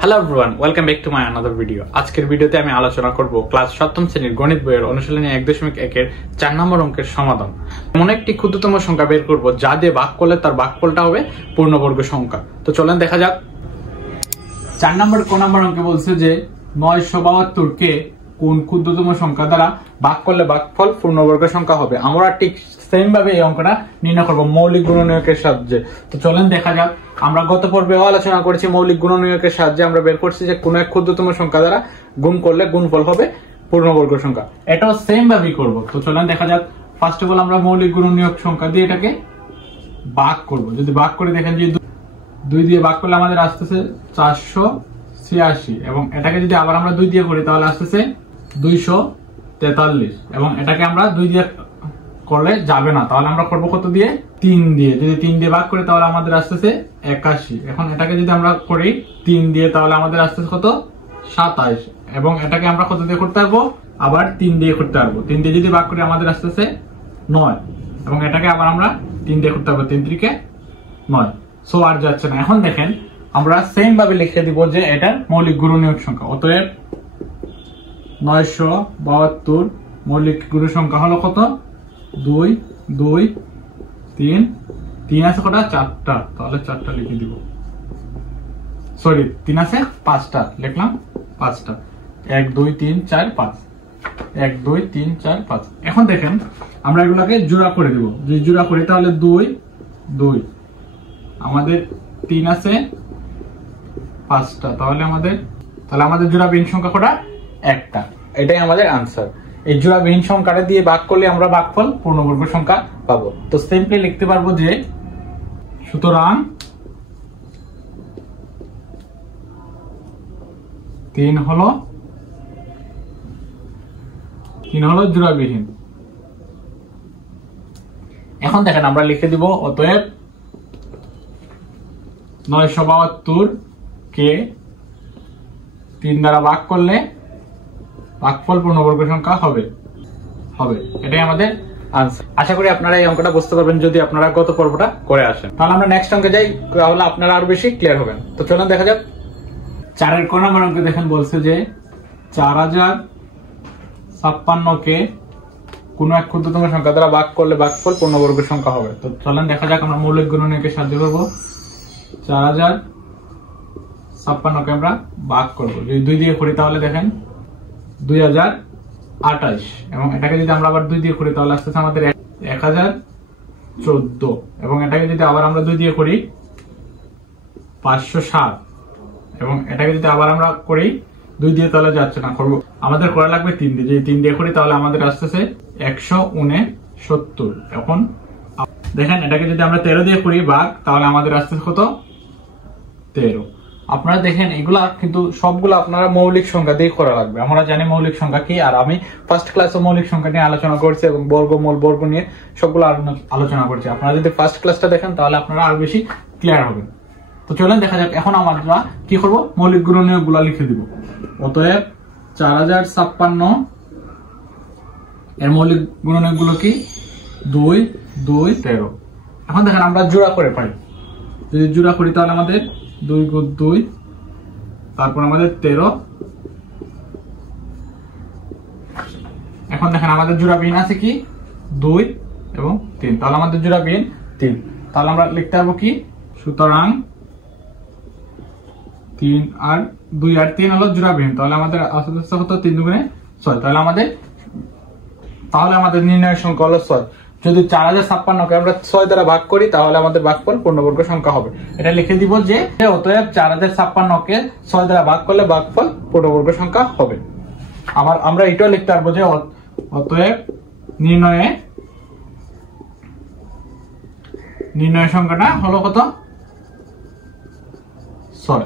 Hello everyone, welcome back to my another video. আজকের ভিডিওতে আমি আলোচনা করব ক্লাস 7ম শ্রেণীর গণিত বইয়ের অনুশীলনী 1.1 এর 4 নম্বর অঙ্কের সমাধান। এমন একটি ক্ষুদ্রতম সংখ্যা বের করব যা দিয়ে ভাগ করলে তার ভাগফলটা হবে পূর্ণবর্গ সংখ্যা। তো চলেন দেখা যাক। 4 নম্বর অঙ্কে বলছে যে 972 কে কোন ক্ষুদ্রতম সংখ্যা দ্বারা ভাগ করলে ভাগফল পূর্ণবর্গ সংখ্যা হবে। আমরা ঠিক সেম ভাবে এই অঙ্কটা নির্ণয় করব মৌলিক গুণনীয়কের সাহায্যে। তো চলেন দেখা যাক। আমরা গত পর্বেও আলোচনা করেছি মৌলিক গুণনীয়কের সাহায্যে আমরা বের করছি যে কোন এক ক্ষুদ্রতম সংখ্যা দ্বারা গুণ করলে গুণফল হবে পূর্ণবর্গ সংখ্যা। এটাও সেম ভাবেই করব। তো চলেন দেখা যাক। ফার্স্ট অফ অল আমরা মৌলিক গুণনীয়ক সংখ্যা দিয়ে এটাকে ভাগ করব। যদি ভাগ করে দেখেন যে 2 দিয়ে ভাগ করলে আমাদের আসতেছে 486 এবং এটাকে যদি আবার আমরা 2 দিয়ে করি তাহলে আসতেছে 243 এবং এটাকে আমরা 2 দিয়ে করলে যাবে না, তাহলে আমরা করবো কত দিয়ে? 3 দিয়ে। যদি 3 দিয়ে ভাগ করি তাহলে আমাদের আসতেছে 81। এখন এটাকে যদি আমরা করি 3 দিয়ে তাহলে আমাদের আসতেছে কত? 27 এবং এটাকে আমরা কত দিয়ে করতে পারবো? আবার 3 দিয়ে করতে পারবো। 3 দিয়ে যদি ভাগ করি আমাদের আসতেছে 9 এবং এটাকে আবার আমরা 3 দিয়ে করতে পারবো। 3 3 9। সো আর যাচ্ছে না। এখন দেখেন আমরা সেম ভাবে লিখে দিব যে এটা মৌলিক গুণনীয়ক সংখ্যা। অতএব 972 মৌলিক গুণ সংখ্যা হলো কত? 2 2 3 3 আছে কটা? 4টা, তাহলে 4টা লিখে দিব। সরি 3 আছে 5টা, লিখলাম 5টা। 1 2 3 4 5 1 2 3 4 5। এখন দেখেন আমরা এগুলোকে জোড়া করে দিব। যদি জোড়া করি তাহলে 2 2 আমাদের 3 আছে 5টা, তাহলে আমাদের জোড়াবিহীন সংখ্যা কটা? একটা। এটাই আমাদের আনসার। এই জোড়াবিহীন সংখ্যাটা দিয়ে ভাগ করলে আমরা ভাগফল পূর্ণবর্গ সংখ্যা পাবো। তো সিম্পলি লিখতে পারবো যে সুতরাং 3 হলো জোড়াবিহীন। এখন দেখেন আমরা লিখে দিব অতএব 972 কে 3 দ্বারা ভাগ করলে ভাগফল পূর্ণবর্গ সংখ্যা হবে। এটাই আমাদের আনসার। আশা করি আপনারা এই অঙ্কটা বুঝতে পারবেন যদি আপনারা গত পর্বটা করে আসেন। তাহলে আমরা নেক্সট অঙ্কে যাই, তাহলে আপনারা আরো বেশি ক্লিয়ার হবেন। তো চলুন দেখা যাক। 4 কোন নম্বর অঙ্কে দেখেন বলছে যে 4056 কে কোন এক ক্ষুদ্রতম সংখ্যা দ্বারা ভাগ করলে ভাগফল পূর্ণবর্গ সংখ্যা হবে। তো চলুন দেখা যাক। আমরা মৌলিক গুণনীয়কের সাহায্য করব। 4056 কে আমরা ভাগ করব। যদি 2 দিয়ে করি তাহলে দেখেন 2028 এবং এটাকে যদি আমরা আবার 2 দিয়ে করি তাহলে আসতেছে আমাদের 1014 এবং এটাকে যদি আবার আমরা 2 দিয়ে করি 507 এবং এটাকে যদি আবার আমরা করি 2 দিয়ে তাহলে যাচ্ছে না, করবো আমাদের করা লাগবে 3 দিয়ে। যদি 3 দিয়ে করি তাহলে আমাদের আসতেছে 169। এখন দেখেন এটাকে যদি আমরা 13 দিয়ে করি ভাগ তাহলে আমাদের আসতেছে কত? 13। আপনারা দেখেন এগুলা কিন্তু সবগুলো আপনারা মৌলিক সংখ্যা দিয়ে করা লাগবে। আমরা জানি মৌলিক সংখ্যা কি, আর আমি ফার্স্ট ক্লাসে মৌলিক সংখ্যা নিয়ে আলোচনা করছি এবং বর্গমূল বর্গ নিয়ে সবগুলো আলোচনা করছি। আপনারা যদি ফার্স্ট ক্লাসটা দেখেন তাহলে আপনারা আরো বেশি ক্লিয়ার হবেন। তো চলেন দেখা যাক। এখন আমরা কি করব? মৌলিক গুণনীয়ক গুলা লিখে দিব। অতএব 4056 এর মৌলিক গুণনীয়ক গুলো কি? 2 2 13। এখন দেখেন আমরা জোড়া করে পাই। যদি জোড়া করি তাহলে আমাদের 2 × 2 তারপর আমাদের 13। এখন দেখেন আমাদের জোড়াবিহীন আছে কি? 2 এবং 3, তাহলে আমাদের জোড়াবিহীন 3। তাহলে আমরা লিখতে পারবো কি? সুতরাং 3 আর 2 আর 3 হলো জোড়াবিহীন। তাহলে আমাদের আসতেছে কত? 3 দুগুণে 6। তাহলে আমাদের নির্ণয়ের সংখ্যা হলো 6। যদি 4056 কে আমরা 6 দ্বারা ভাগ করি তাহলে আমাদের ভাগফল পূর্ণবর্গ সংখ্যা হবে। এটা লিখে দিব যে অতএব 4056 কে 6 দ্বারা ভাগ করলে ভাগফল পূর্ণবর্গ সংখ্যা হবে। আবার আমরা এটাও লিখতে পারবো যে অতএব নির্ণয় সংখ্যাটা হলো কত? 6।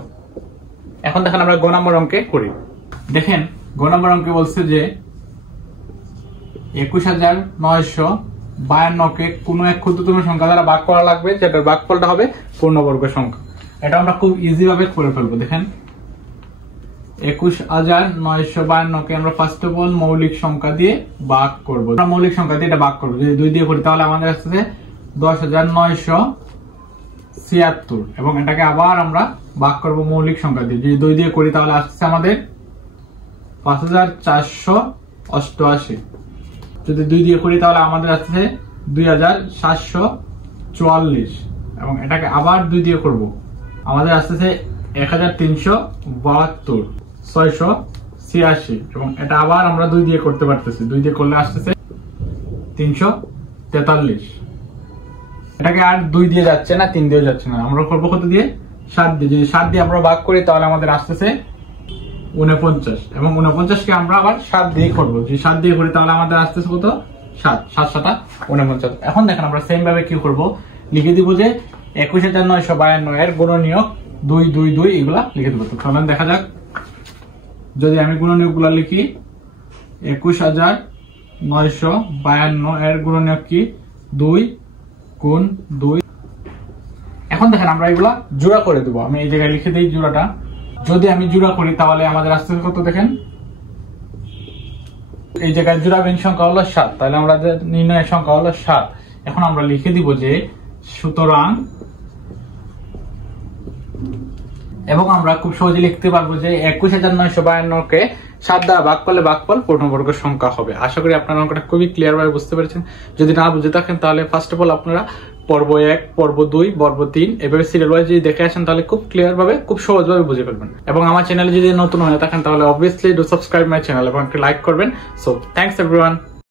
এখন দেখেন আমরা গ নম্বর অঙ্কে করি। দেখেন গ নম্বর অঙ্কে বলছে যে 21952 কে কোন এক ক্ষুদ্রতম সংখ্যা দ্বারা ভাগ করা লাগবে, যেটার ভাগফলটা হবে পূর্ণবর্গ সংখ্যা। এটা আমরা খুব ইজি ভাবে করে ফেলবো। দেখেন 21952 কে আমরা ফার্স্ট অফ অল মৌলিক সংখ্যা দিয়ে ভাগ করব। আমরা মৌলিক সংখ্যা দিয়ে এটা ভাগ করব। যদি 2 দিয়ে করি তাহলে আমাদের আসছে 10976 এবং এটাকে আবার আমরা ভাগ করবো মৌলিক সংখ্যা দিয়ে। যদি 2 দিয়ে করি তাহলে আসছে আমাদের 5488। যদি 2 দিয়ে করি তাহলে আমাদের আসছে 2744, এবং এটাকে আবার 2 দিয়ে করব, আমাদের আসতেছে 1372, 686, এবং এটা আবার আমরা 2 দিয়ে করতে পারতেছি। 2 দিয়ে করলে আসতেছে 343। এটাকে আর 2 দিয়ে যাচ্ছে না, 3 দিয়ে যাচ্ছে না, আমরা করবো কত দিয়ে? 7 দিয়ে। যদি 7 দিয়ে আমরা ভাগ করি তাহলে আমাদের আসতেছে 49, এবং 49কে আমরা আবার 7 দিয়ে করবো। যদি 7 দিয়ে করি তাহলে আমাদের আসতেছে কত? 7, 7 7 49। এখন দেখেন আমরা সেম ভাবে কি করব, লিখে দিব যে 21952 এর গুণনীয়ক 2 2 2 এগুলা লিখে দেবো। তো চলেন দেখা যাক। যদি আমি গুণনীয়ক গুলা লিখি, 21952 এর গুণনীয়ক কি? 2 গুণ 2। এখন দেখেন আমরা এগুলা জোড়া করে দেবো। আমি এই জায়গায় লিখে দিই জোড়াটা। যদি আমি জোড়া করি তাহলে আমাদের আসতে কত দেখেন, এই জায়গায় জোড়াবিহীন সংখ্যা হলো 7, তাহলে আমরা নির্ণয়ের সংখ্যা হলো 7। এখন আমরা লিখে দিব যে সুতরাং, এবং আমরা খুব সহজে লিখতে পারবো যে 21952 কে 7 দ্বারা ভাগ করলে ভাগফল পূর্ণবর্গ সংখ্যা হবে। আশা করি আপনারা অঙ্কটা খুবই ক্লিয়ার ভাবে বুঝতে পেরেছেন। যদি না বুঝে থাকেন তাহলে ফার্স্ট অফ অল আপনারা পর্ব 1, পর্ব 2, পর্ব 3 এভাবে সিরিয়াল ওয়াইজ যদি দেখে আসেন তাহলে খুব ক্লিয়ার ভাবে, খুব সহজ ভাবে বুঝে ফেলবেন। এবং আমার চ্যানেলে যদি নতুন হয়ে থাকেন তাহলে obviously do subscribe my channel এবং একটা লাইক করবেন। So thanks everyone.